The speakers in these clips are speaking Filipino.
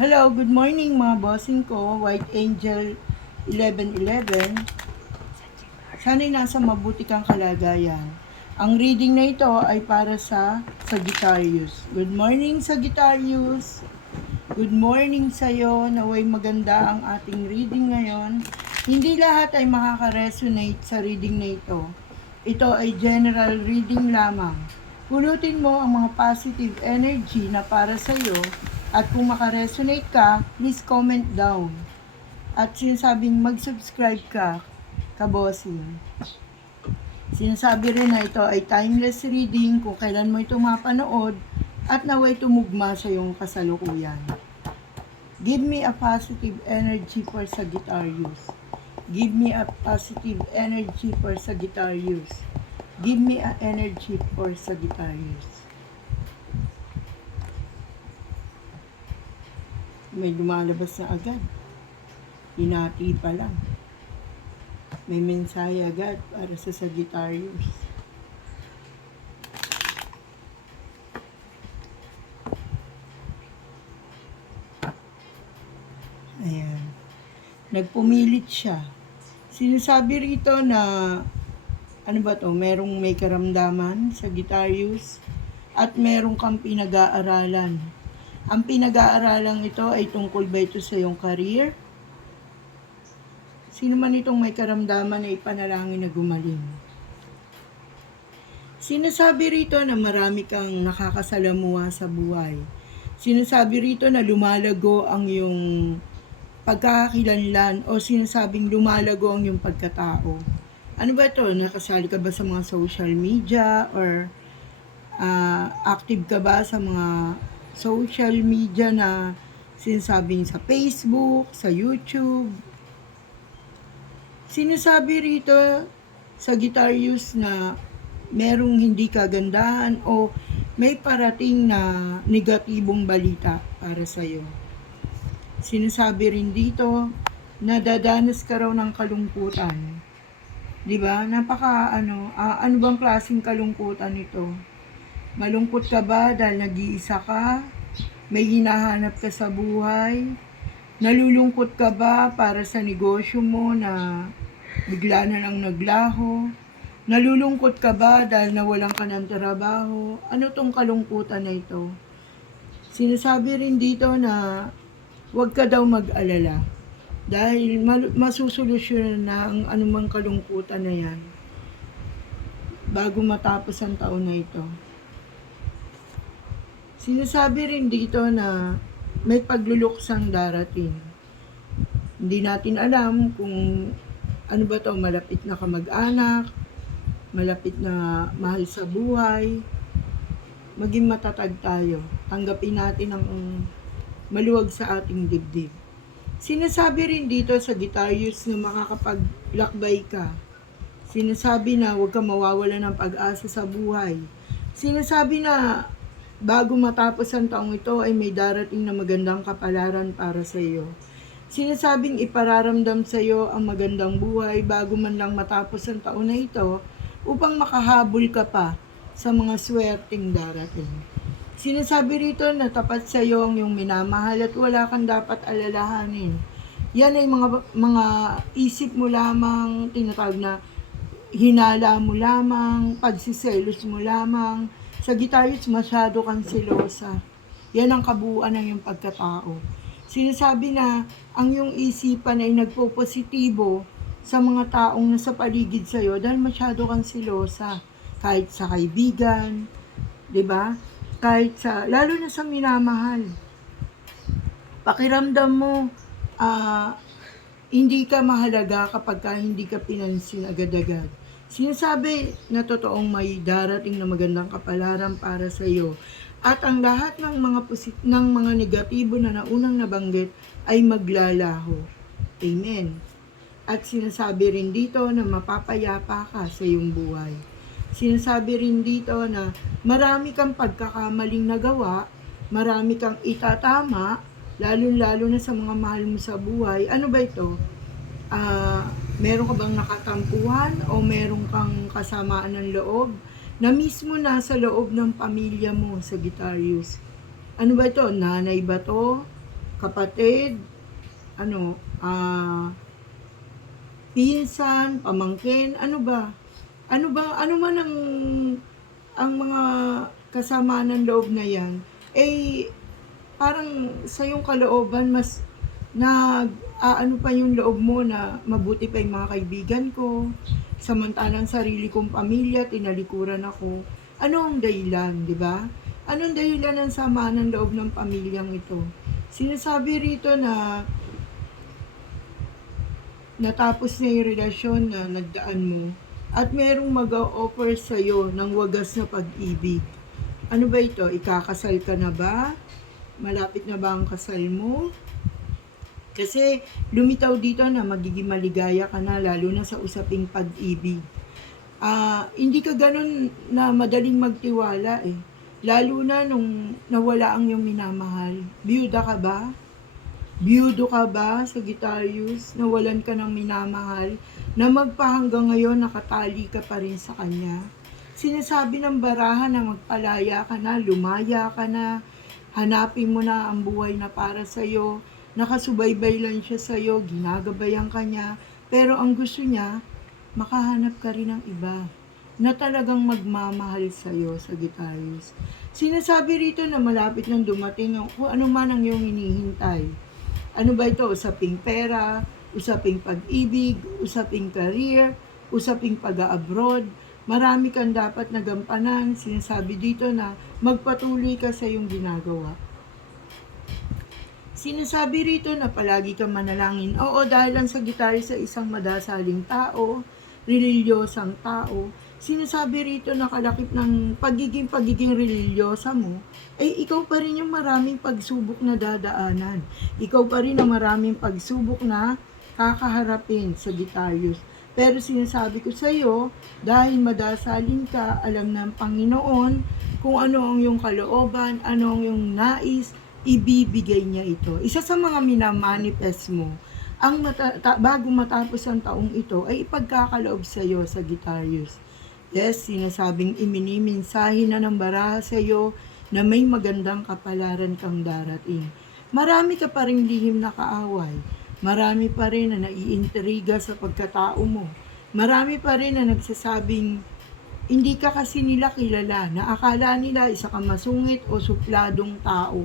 Hello, good morning mga bossing ko, White Angel 1111. Sana'y nasa mabuti kang kalagayan. Ang reading na ito ay para sa Sagittarius. Good morning Sagittarius! Good morning sa'yo, naway maganda ang ating reading ngayon. Hindi lahat ay makaka-resonate sa reading na ito. Ito ay general reading lamang. Pulutin mo ang mga positive energy na para sa'yo at kung makaresonate ka, please comment down. At sinasabing mag-subscribe ka, kabossing. Sinasabi rin na ito ay timeless reading kung kailan mo ito mapanood at naway tumugma sa iyong kasalukuyan. Give me a positive energy for Sagittarius. Give me a positive energy for Sagittarius. Give me a energy for Sagittarius. May lumalabas na agad. Hinati pa lang. May mensahe agad para sa Sagittarius. Ayan. Nagpumilit siya. Sinasabi rito na, ano ba to, merong may karamdaman, Sagittarius, at merong kang pinag-aaralan. Ang pinag-aaralan ito ay tungkol ba ito sa iyong career? Sino man itong may karamdaman ay ipanalangin na gumaling. Sinasabi rito na marami kang nakakasalamuha sa buhay. Sinasabi rito na lumalago ang iyong pagkakakilanlan o sinasabing lumalago ang iyong pagkatao. Ano ba ito? Nakasali ka ba sa mga social media or active ka ba sa mga social media na sinasabing sa Facebook, sa YouTube? Sinasabi rito Sagittarius na merong hindi kagandahan o may parating na negatibong balita para sa iyo. Sinasabi rin dito na dadanas ka raw ng kalungkutan. 'Di ba? Ano bang klaseng kalungkutan ito? Malungkot ka ba dahil nag-iisa ka? May hinahanap ka sa buhay? Nalulungkot ka ba para sa negosyo mo na bigla na lang naglaho? Nalulungkot ka ba dahil nawalan ka ng trabaho? Ano tong kalungkutan na ito? Sinasabi rin dito na huwag ka daw mag-alala dahil masusolusyonan na ang anumang kalungkutan na yan bago matapos ang taon na ito. Sinasabi rin dito na may pagluluksang darating. Hindi natin alam kung ano ba to, malapit na kamag-anak, malapit na mahal sa buhay. Maging matatag tayo. Tanggapin natin ang maluwag sa ating dibdib. Sinasabi rin dito sa Sagittarius na makakapaglakbay ka. Sinasabi na huwag kang mawawala ng pag-asa sa buhay. Sinasabi na bago matapos ang taong ito ay may darating na magandang kapalaran para sa iyo. Sinasabing ipararamdam sa iyo ang magandang buhay bago man lang matapos ang taon na ito upang makahabol ka pa sa mga swerteng darating. Sinasabi rito na tapat sa iyo ang iyong minamahal at wala kang dapat alalahanin. Yan ay mga isip mo lamang, tinatawag na hinala mo lamang, pagsiselos mo lamang. Sagittarius, masyado kang selosa. Yan ang kabuuan ng iyong pagkatao. Sinasabi na ang iyong isipan ay nagpo-positibo sa mga taong nasa paligid sa iyo dahil masyado kang selosa. Kahit sa kaibigan, 'di ba? Kahit sa, lalo na sa minamahal. Pakiramdam mo, hindi ka mahalaga kapag hindi ka pinansin agad-agad. Sinasabi na totoong may darating na magandang kapalaran para sa iyo. At ang lahat ng mga negatibo na naunang nabanggit ay maglalaho. Amen. At sinasabi rin dito na mapapayapa ka sa iyong buhay. Sinasabi rin dito na marami kang pagkakamaling nagawa, marami kang itatama, lalo-lalo na sa mga mahal mo sa buhay. Ano ba ito? Meron ka bang nakatampuhan o meron kang kasamaan ng loob na mismo nasa loob ng pamilya mo, Sagittarius? Ano ba ito? Nanay ba to? kapatid, ano, pinsan, pamangkin, ano ba? Ano ba, ano man ang mga kasama ng loob na yan, eh, parang sa yung kalooban, mas ano pa yung loob mo na mabuti pa yung mga kaibigan ko, samantalang sarili kong pamilya, tinalikuran ako. Ano ang dahilan, di ba? Anong dahilan ng sama ng loob ng pamilyang ito? Sinasabi rito na natapos na yung relasyon na nagdaan mo at merong mag-o-offer sa'yo ng wagas na pag-ibig. Ano ba ito? Ikakasal ka na ba? Malapit na ba ang kasal mo? Kasi lumitaw dito na magiging maligaya ka na, lalo na sa usaping pag-ibig. Hindi ka ganun na madaling magtiwala eh. Lalo na nung nawala ang iyong minamahal. Biyuda ka ba? Biyudo ka ba, Sagittarius? Nawalan ka ng minamahal na magpahanggang ngayon nakatali ka pa rin sa kanya? Sinasabi ng barahan na magpalaya ka na, lumaya ka na, hanapin mo na ang buhay na para sa'yo, nakasubaybay lang siya sa'yo, ginagabayan ka niya, pero ang gusto niya, makahanap ka rin ng iba na talagang magmamahal sa'yo, Sagittarius. Sinasabi rito na malapit nang dumating kung ano man ang iyong hinihintay. Ano ba ito? Usaping pera, usaping pag-ibig, usaping career, usaping pag-abroad. Marami kang dapat nagampanan. Sinasabi dito na magpatuloy ka sa iyong ginagawa. Sinasabi rito na palagi kang manalangin. Oo, dahil ang Sagittarius sa isang madasaling tao, reliyosang tao, sinasabi rito na kalakip ng pagiging relilyosa mo, ay ikaw pa rin yung maraming pagsubok na dadaanan. Ikaw pa rin ang maraming pagsubok na kakaharapin, Sagittarius. Pero sinasabi ko sa iyo, dahil madasalin ka, alam ng Panginoon kung ano ang iyong kalooban, ano ang iyong nais, ibibigay niya ito. Isa sa mga minamanifest mo, ang bago matapos ang taong ito, ay ipagkakaloob sa iyo, Sagittarius. Yes, sinasabing iminiminsahe na ng baraha sa iyo na may magandang kapalaran kang darating. Marami ka pa rin lihim na kaaway. Marami pa rin na naiintriga sa pagkatao mo. Marami pa rin na nagsasabing hindi ka kasi nila kilala, na akala nila isa kang masungit o supladong tao.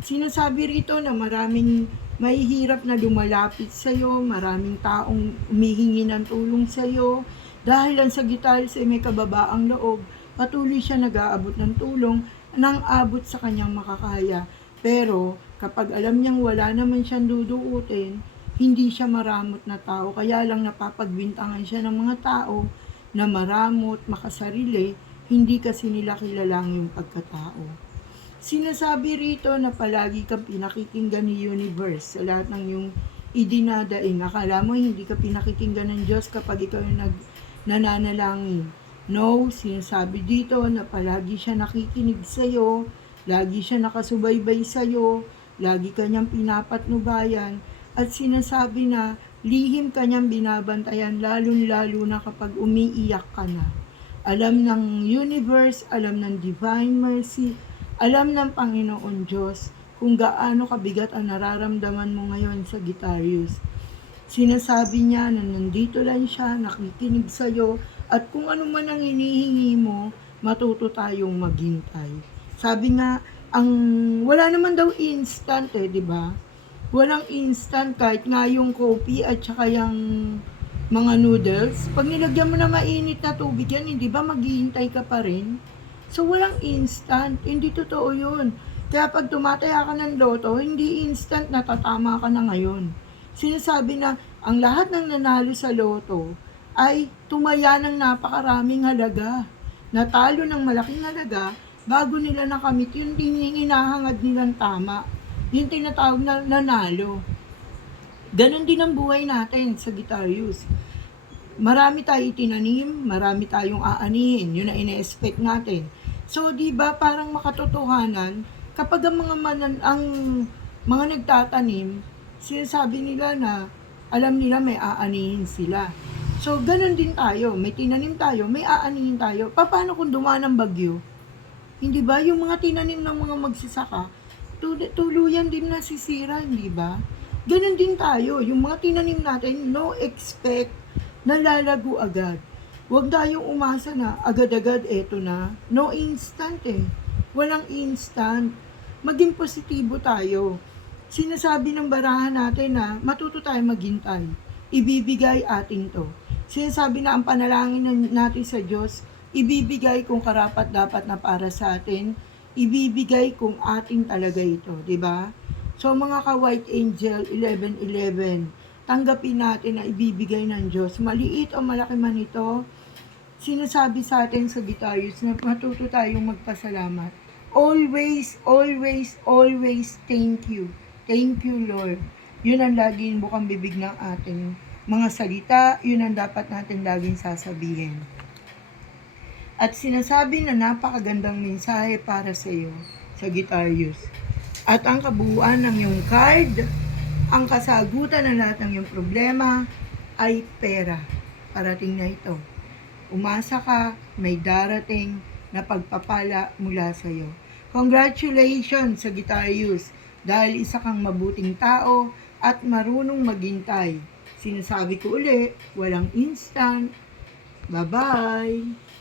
Sinasabi rito na maraming mahihirap na lumalapit sa iyo, maraming taong humihingi ng tulong sa iyo, dahil ang Sagittarius ay may kababaang loob, patuloy siya nag-aabot ng tulong nang abot sa kanyang makakaya. Pero kapag alam niyang wala naman siyang duduutin, hindi siya maramot na tao, kaya lang napapagbintangan siya ng mga tao na maramot, makasarili, hindi kasi nila kilalang yung pagkatao. Sinasabi rito na palagi kang pinakikinggan ni Universe sa lahat ng yung idinadaing. Akala mo hindi ka pinakikinggan ng Diyos kapag ikaw yung nananalangin. No, sinasabi dito na palagi siya nakikinig sa'yo, lagi siya nakasubaybay sa'yo, lagi kanyang pinapatnubayan, at sinasabi na lihim kanyang binabantayan, lalong-lalo na kapag umiiyak ka na. Alam ng universe, alam ng divine mercy, alam ng Panginoon Diyos kung gaano kabigat ang nararamdaman mo ngayon, Sagittarius. Sinasabi niya na nandito lang siya, nakikinig sa'yo, at kung ano man ang hinihingi mo, matuto tayong maghintay. Sabi nga, wala naman daw instant di ba? Walang instant, kahit nga yung coffee at saka yung mga noodles. Pag nilagyan mo na mainit na tubig yan, hindi ba maghihintay ka pa rin? So, walang instant. Hindi totoo yun. Kaya pag tumataya ka ng loto, hindi instant natatama ka na ngayon. Sinasabi na ang lahat ng nanalo sa loto ay tumaya ng napakaraming halaga. Natalo ng malaking halaga bago nila nakamit yun din yung hinahangad nilang tama. Yung tinatawag na nanalo. Ganon din ang buhay natin, Sagittarius. Marami tayong itinanim, marami tayong aanihin. Yun ang ina-expect natin. So, di ba parang makatotohanan, kapag ang mga nagtatanim, sinasabi nila na alam nila may aanihin sila. So, ganun din tayo. May tinanim tayo, may aanihin tayo. Paano kung dumaan ang bagyo? Hindi ba? Yung mga tinanim ng mga magsasaka, tuluyan din nasisira, hindi ba? Ganon din tayo, yung mga tinanim natin, no expect na lalago agad. Huwag tayong umasa na agad-agad eto na. No instant eh. Walang instant. Maging positibo tayo. Sinasabi ng barahan natin na matuto tayo maghintay. Ibibigay atin to. Sinasabi na ang panalangin natin sa Diyos, ibibigay kung karapat dapat na para sa atin, ibibigay kung ating talaga ito, di ba? So mga ka-White Angel 1111, tanggapin natin na ibibigay ng Diyos. Maliit o malaki man ito, sinasabi sa atin sa Sagittarius na matuto tayong magpasalamat. Always, always, always thank you. Thank you, Lord. Yun ang laging bukang bibig ng ating mga salita. Yun ang dapat natin laging sasabihin. At sinasabi na napakagandang mensahe para sa iyo, Sagittarius. At ang kabuuan ng iyong card, ang kasagutan ng lahat ng iyong problema ay pera. Parating na ito. Umasa ka, may darating na pagpapala mula sa iyo. Congratulations, Sagittarius, dahil isa kang mabuting tao at marunong maghintay. Sinasabi ko uli, walang instant. Bye-bye!